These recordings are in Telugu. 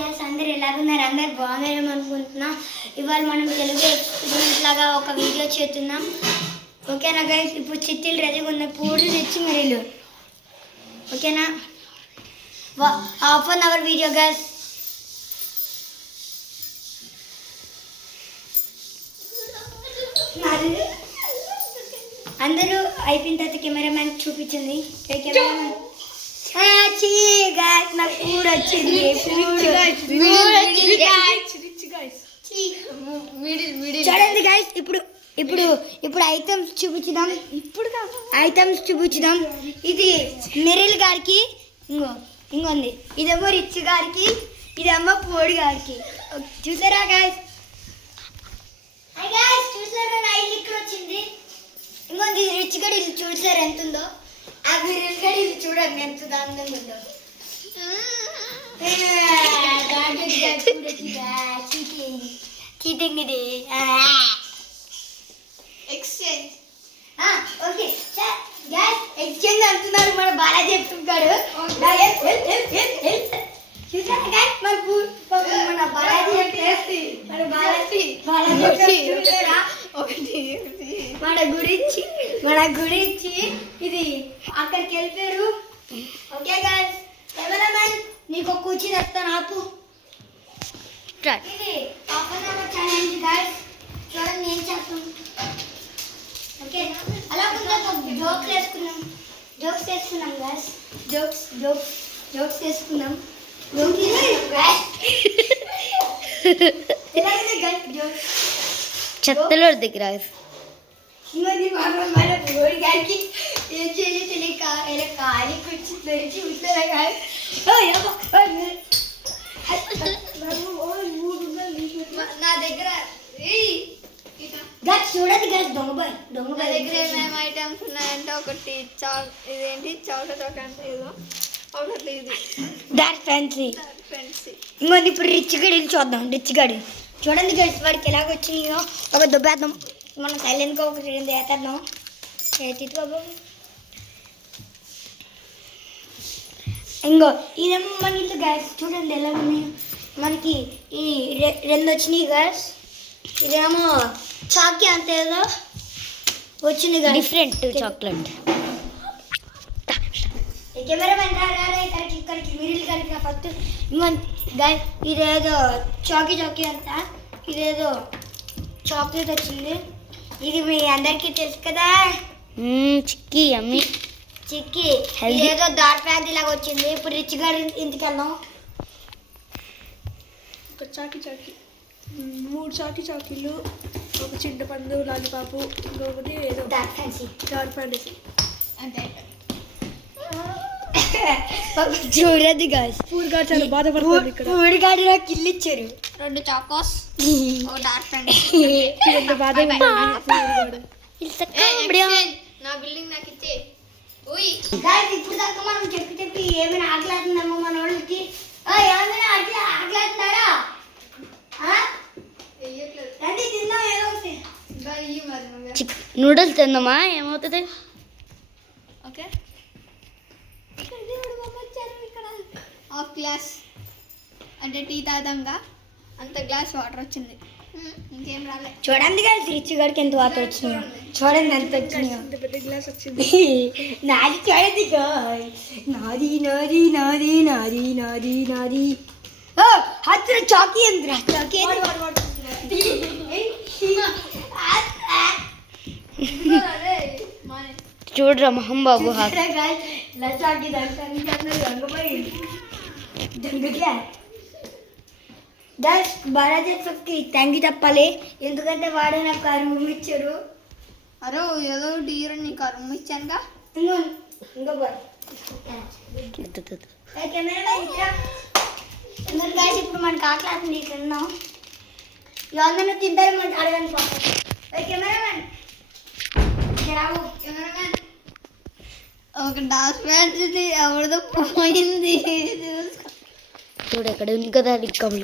గైస్ అందరు ఎలాగున్నారు? అందరు బాగున్నారేమో అనుకుంటున్నా. ఇవాళ మనం తెలుగు ఎక్స్పీరియన్స్ లాగా ఒక వీడియో చేస్తున్నాం. ఓకేనా గైస్? ఇప్పుడు చిట్టీలు రెడీగా ఉన్న పూలు తెచ్చి మీరు ఓకేనా? Half an hour video guys. అందరూ అయిపోయిన తర్వాత కెమెరామ్యాన్ చూపించింది. కెమెరామ్యాన్ నాకు కూడా వచ్చింది. చూడండి గైస్, ఇప్పుడు ఇప్పుడు ఇప్పుడు ఐటమ్స్ చూపించుదాం. ఐటమ్స్ చూపించుదాం. ఇది మెరిల్ గారికి, ఇంకొంది ఇదేమో రిచ్ గారికి, ఇదేమో పోడి గారికి. చూసారా గైస్? చూసారా నా ఇల్లు ఇక్కడ వచ్చింది. ఇంకొంది రిచ్ గడి ఇల్లు చూసారు ఎంత ఉందో. ఆ మెరిల్ గడి ఇల్లు చూడండి ఎంత దారుణంగా ఉందో. చీటింగ్ ఇది. ఎక్స్చేంజ్. ఓకే గ్యాస్ ఎక్స్చేంజ్ అంటున్నారు. మన బాలాజీ చెప్తుంటాడు. చూసారా గ్యాస్ మన బాలాజీ మన గురించి ఇది అక్కడికి వెళ్ళిపోయారు. ఓకే గ్యాస్, కెమెరామ్యాన్ నీకు ఒక కూర్చి తెస్తాను ఆపు. ఇది half an hour challenge guys. చూడండి ఏం చేస్తాం. ఓకే, అలా జోక్స్ వేసుకున్నాం గైస్. జోక్స్ వేసుకున్నాం. చెత్తలో దగ్గర ఓడి గారికి ఏం చేయాలి తెలియక ఖాళీ కూర్చి తెరిచి ఉంటారా గాయస్. నా దగ్గర చూడండి గైస్, దొంగ దగ్గర ఏమేమి ఐటమ్స్ ఉన్నాయంటే ఒకటి ఇదేంటి చాక్లెట్ అంటే ఏదో ఒకటి ఇది డార్క్ ఫ్యాన్సీ. ఇంకొంది ఇప్పుడు రిచ్ గడి చూద్దాం. రిచ్ గడి చూడండి గైస్, వాడికి ఎలాగ వచ్చినాయో ఒక దుబ్బేద్దాం. మనం సైలెంట్గా ఒకటి రెండు వేసేద్దాం. బాబు ఇంకో ఇదేమో మన ఇల్లు గ్యాస్. చూడండి ఎలా ఉన్నాయి మనకి. ఈ రెండు వచ్చినాయి గ్యాస్. ఇదేమో చాకీ అంతే ఏదో వచ్చింది గ్యాస్, డిఫరెంట్ చాక్లెట్. కెమెరామెన్ రారా ఇక్కడికి మిరిల్ గారికి ఫస్ట్. ఇంకో గ్యాస్ ఇదేదో చాకీ అంట. ఇదేదో చాక్లెట్ వచ్చింది. ఇది మీ అందరికీ తెలుసు కదా, చిక్కీ అమ్మి చిక్కీ. ఏదో డార్క్ ఫ్యాంటీ లాగా వచ్చింది. ఇప్పుడు రిచ్ గారి ఇంటికి వెళ్దాం. ఒక చాకీ 3 చాకీలు, ఒక చింతపండు లాలిపాపు, ఇంకొకటి ఏదో డార్క్ ఫ్యాంటసీ అంతే. చూడదు గాయస్, పూడిగాడు చాలా బాధపడుతుంది ఇక్కడ. పూడిగాడు నాకు ఇల్లు ఇచ్చారు. 2 చాకోస్, ఓ డార్క్ ఫ్యాంటసీ. ఎంత బాధ. నా బిల్డింగ్ నాకు ఇచ్చే. ఇప్పుడు దాకా మనం చెప్పి ఏమైనా ఆకలేస్తుందేమో మన వాళ్ళకి. ఏమైనా ఆకలేస్తున్నారా? రండి తిందాం ఏదో ఒకటి. నూడిల్స్ తిందామా? ఏమవుతుంది? ఓకే, ఇక్కడ హాఫ్ గ్లాస్ అంటే టీ తాగుదాంగా అంత గ్లాస్ వాటర్ వచ్చింది. ఇంకేం రాలే. చూడండి గాయస్, రిచ్ గారికి ఎంత వాటర్ వచ్చినాయో. చూడండి ఎంత వచ్చినాయో. పెద్ద గ్లాస్ వచ్చింది. నాది చూడండి గాయస్, నాది. హత్ర చాకీ ఎంద్రా చాకీ. చూడరా మహం బాబు గైస్ బాలాజీ థ్యాంక్ యూ చెప్పాలి. ఎందుకంటే వాడే నాకు ఆ రూమ్ ఇచ్చారు. అరే ఏదో డీర్ నీకు ఆ రూమ్ ఇచ్చానుగా. ఇంకో గైస్ ఇప్పుడు మనకి ఆకలి తిన్నాం. అందరూ తింటారు మనం అడగండి. కెమెరామెన్ ఒక డాన్స్ ఫ్యాన్సీ ఎవరిదో పోయింది. చూడు ఎక్కడ ఉంది కదా కమ్మి.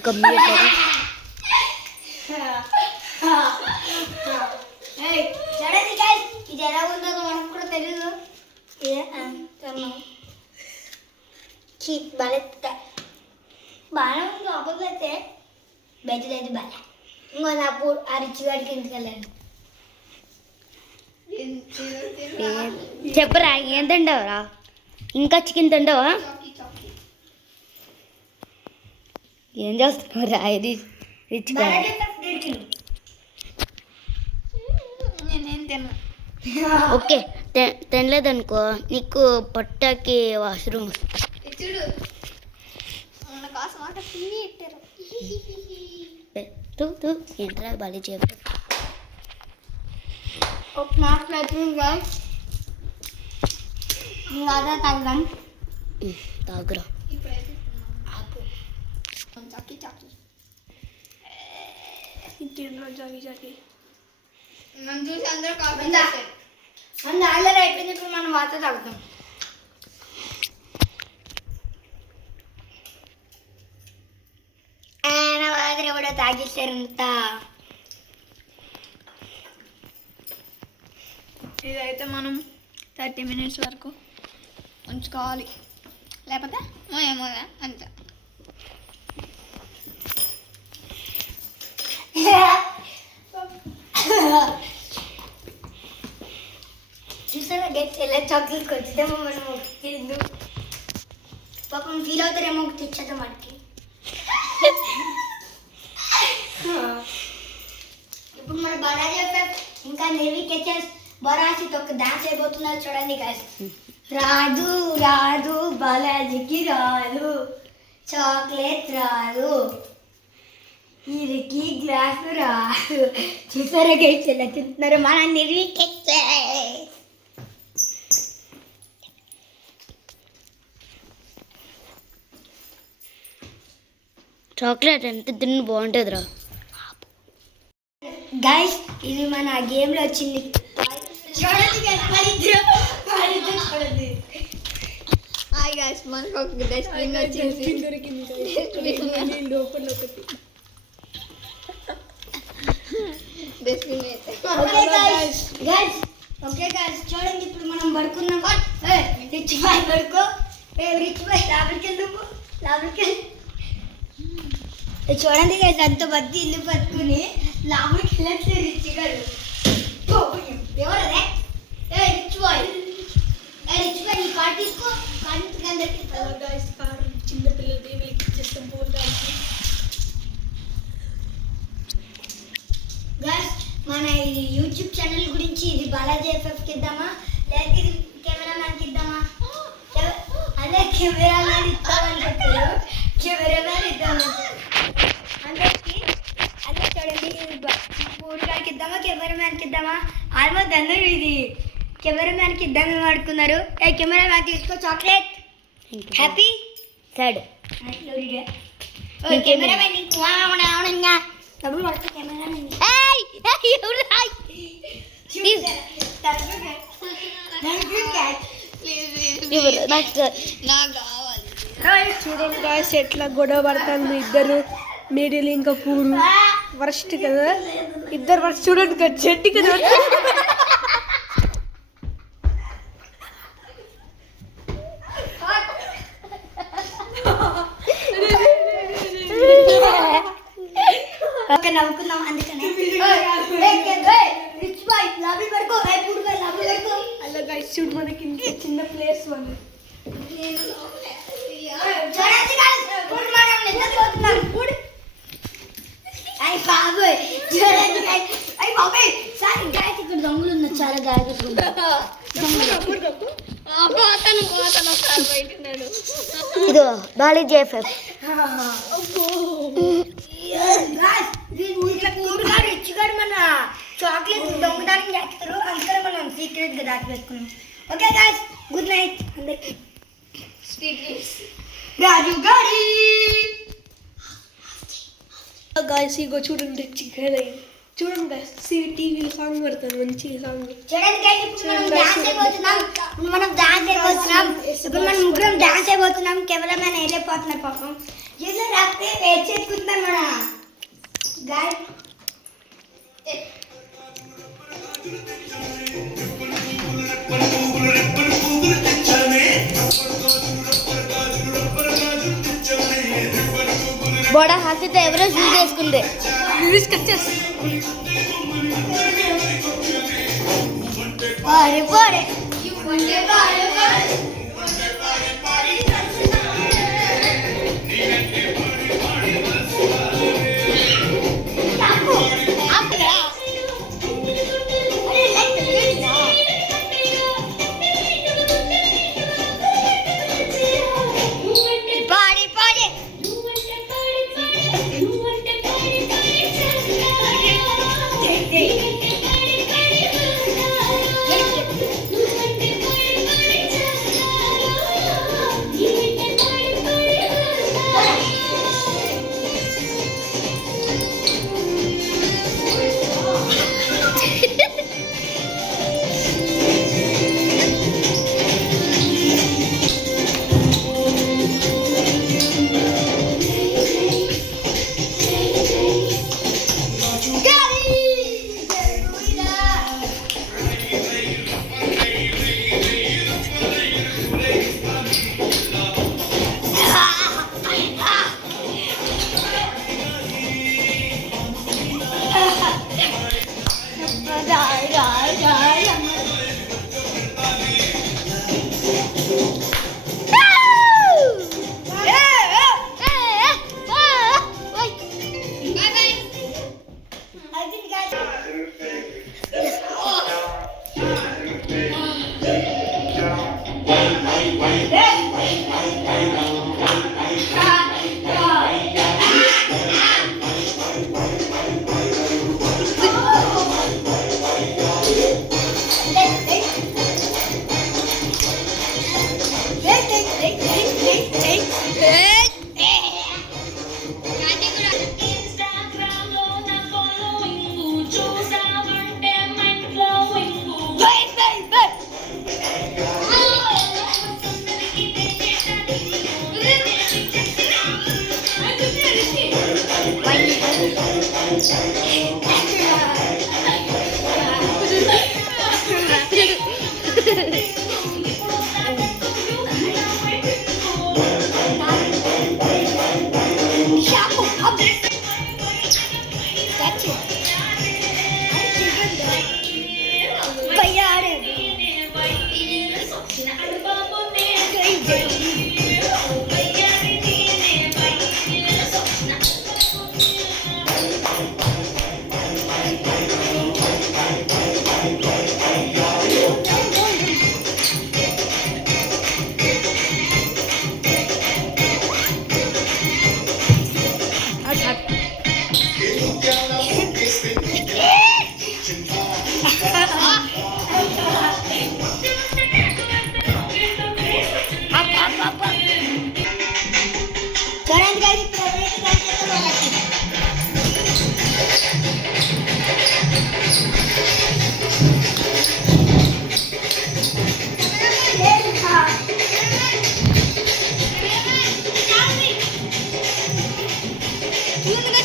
చూడండి గైస్, ఇది ఎలా ఉందో మనకు కూడా తెలియదు. బాగా బాగానే ఉంది లోపలికి అయితే బయటది అయితే బాగా ఇంకో నా ఆ రిచ్ గాడికి ఎందుకు వెళ్ళండి చెప్పరా ఏం తింటావురా ఇంకా చికెన్ తింటావా ఏం చేస్తున్నావురా ఇది రిచ్ గా నేనేం తిన్నా ఓకే తినలేదనుకో నీకు పొట్టకి వాష్రూమ్ చూడు మన కోసం ఆట తిని ఇట్టారు ఏంట్రా బాగా చెప్పు ఒక మాట పెట్టుగా ఇంకా అదే తాగుదాం తాగురా ఇప్పుడైతే చాకి చాకి నన్ను చూసి అందరూ కాపీ చేస్తారు మన ఆల్రెడీ అయిపోయింది ఇప్పుడు మనం వాటర్ తాగుతాం నా వాటర్ ఎవడో తాగేసారంతా ఇదైతే మనం 30 minutes వరకు ఉంచుకోవాలి లేకపోతే ఏమో అంతే చూసారా గెట్ ఎలా చాక్లెట్ కొద్దిదేమో మనం తిందు పాపం ఫీల్ అవుతారేమో తెచ్చేద్దాం మనకి ఇప్పుడు మన బరాజ్ ఇంకా నేవీ కెచెస్ బరాజీతో ఒక డాన్స్ అయిపోతున్నారు చూడండి గాయస్ రాదు రాదు బాలాజీకి రాదు చాక్లెట్ రాదు వీరికి గ్లాస్ రాదు చూసారా గైస్ ఎలా తింటున్నారు మన నేవీ కెచెస్ చాక్లెట్ ఎంత తిన్న బాగుంటుందిరా గైస్ ఇది మన గేమ్ లో వచ్చింది చూడండి guys, వాళ్ళిద్దరూ చూడండి. హాయ్ గైస్ మనకు ఒక డస్ట్బిన్ వచ్చింది డస్ట్బిన్ అయితే ఓకే గైస్ చూడండి ఇప్పుడు మనం పడుకున్నాం రిచ్ బాయ్ పడుకో రిచ్ బాయ్ లోపలికి వెళ్ళు చూడండి గైస్ అంత బద్ది ఇల్లు పట్టుకుని లోపలికి వెళ్ళట్లేదు రిచ్ గారు ఎవరదే రిచ్ బాయ్ నీ కార్డు తీసుకో చిన్న పిల్లలది వీళ్ళకి ఇచ్చేస్తాం పోవడానికి గైస్ మన ఈ యూట్యూబ్ ఛానల్ గురించి ఇది బాలాజీ ఎఫ్ఎఫ్కి ఇద్దామా లేకపోతే ఇది కెమెరామ్యాన్కి ఇద్దామా అదే కెమెరామ్యాన్ ఇద్దామని చెప్పారు కెమెరామ్యాన్ ఇద్దామని అందరికి అదే చూడండి ఇది పూడిగాడికి ఇద్దామా కెమెరామ్యాన్కి ఇద్దామా ఆల్మోస్ట్ అందరూ ఇది కెమెరామ్యాన్కి ఇద్దామేమో అనుకున్నారు ఏ కెమెరామ్యాన్ తీసుకో చాక్లెట్ హ్యాపీ సైడ్ కెమెరామ్యాన్ డబ్బులు పడుతుంది కెమెరామ్యాన్ నాకు కావాలి చూడండి గాయస్ ఎట్లా గొడవ పడతాను ఇద్దరు మిడిల్ ఇంకా పూరు వర్స్ట్ కదా ఇద్దరు వర్స్ట్ చూడండి కదా చెడ్డి కదా ఓకే నవ్వుకుందాం అందుకనే రిచ్ బాయ్ లాబీ పడుకో పూడి బాయ్ లాబీ పడుకో అలా గాయస్ చూడు మనకి ఇంత చిన్న ప్లేస్ వాళ్ళు చూడండి guys, పూడి మనం నిద్రపోతున్నాం పూడి అయ్యి బాబోయ్ చూడండి guys. అయ్యి బాబోయ్ సారీ గాయస్ ఇక్కడ దొంగలు ఉన్నారు చాలా జాగ్రత్తగా అతను ఒకసారి బయటున్నాడు ఇదో బాలాజీ ఎఫ్ఎఫ్ రిచ్గాడు మన చాక్లెట్ దొంగదానికి చేస్తారు అందుకనే మనం సీక్రెట్ గా దాచి పెట్టుకున్నాం ఓకే గాయస్ గుడ్ నైట్ అందరికి రాజు గారి గాయస్ ఇగో చూడండి చికెన్ చూడండి గాయస్ టీవీలో సాంగ్ పెడతాను మంచి సాంగ్ చూడండి guys, ఇప్పుడు మనం డాన్స్ అయిపోతున్నాం ఇప్పుడు మనం ముగ్గురం డాన్స్ అయిపోతున్నాం కెమెరామెన్ వెళ్ళిపోతున్నారు పాపం ఏదో రాస్తే వెయిట్ చేసుకుంటున్నాం మన గాయస్ తెచ్చనే బోడా హాసిత ఎవరో షూట్ చేసుకుంది. పాడే పాడే పాడే పాడే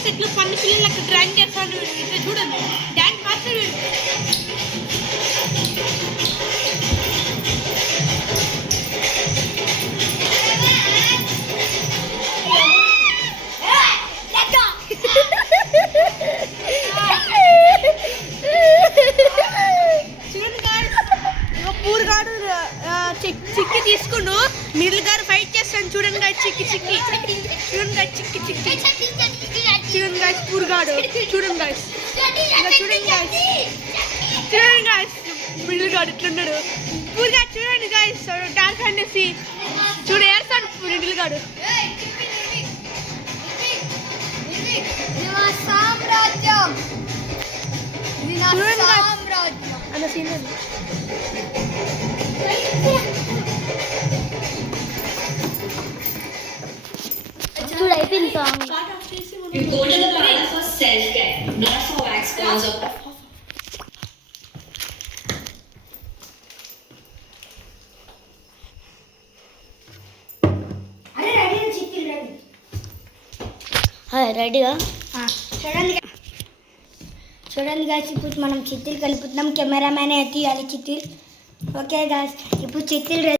చెట్లు పన్ను పిల్లలకు డ్రాయింగ్ చేస్తాను చూడండి డ్యాన్స్ మాస్టర్ చిక్కి తీసుకుండు మిడిల్ గారు ఫైట్ చేస్తాను చూడండి గారు చిక్కి చూడండి గారు చిక్కి చూడండి గాయస్ పూర్గాడు చూడండి గాయస్ చూడండి గాయస్ మిడిల్ గాడు ఇట్లున్నాడు పూర్గా చూడండి గాయస్ డాన్స్ అనేసి ఏస్తాడు మిడిల్ గాడు సామ్రాజ్యం అన్న సీన్ చూడు అయిపోయింది song. You go to the parlor for self-care, not for wax balls or రెడీగా చూడండి గాయస్ ఇప్పుడు మనం చిత్తులు కలుపుతున్నాం కెమెరామ్యాన్ తీయాలి చిత్తులు ఓకే గాయస్ ఇప్పుడు చిత్తులు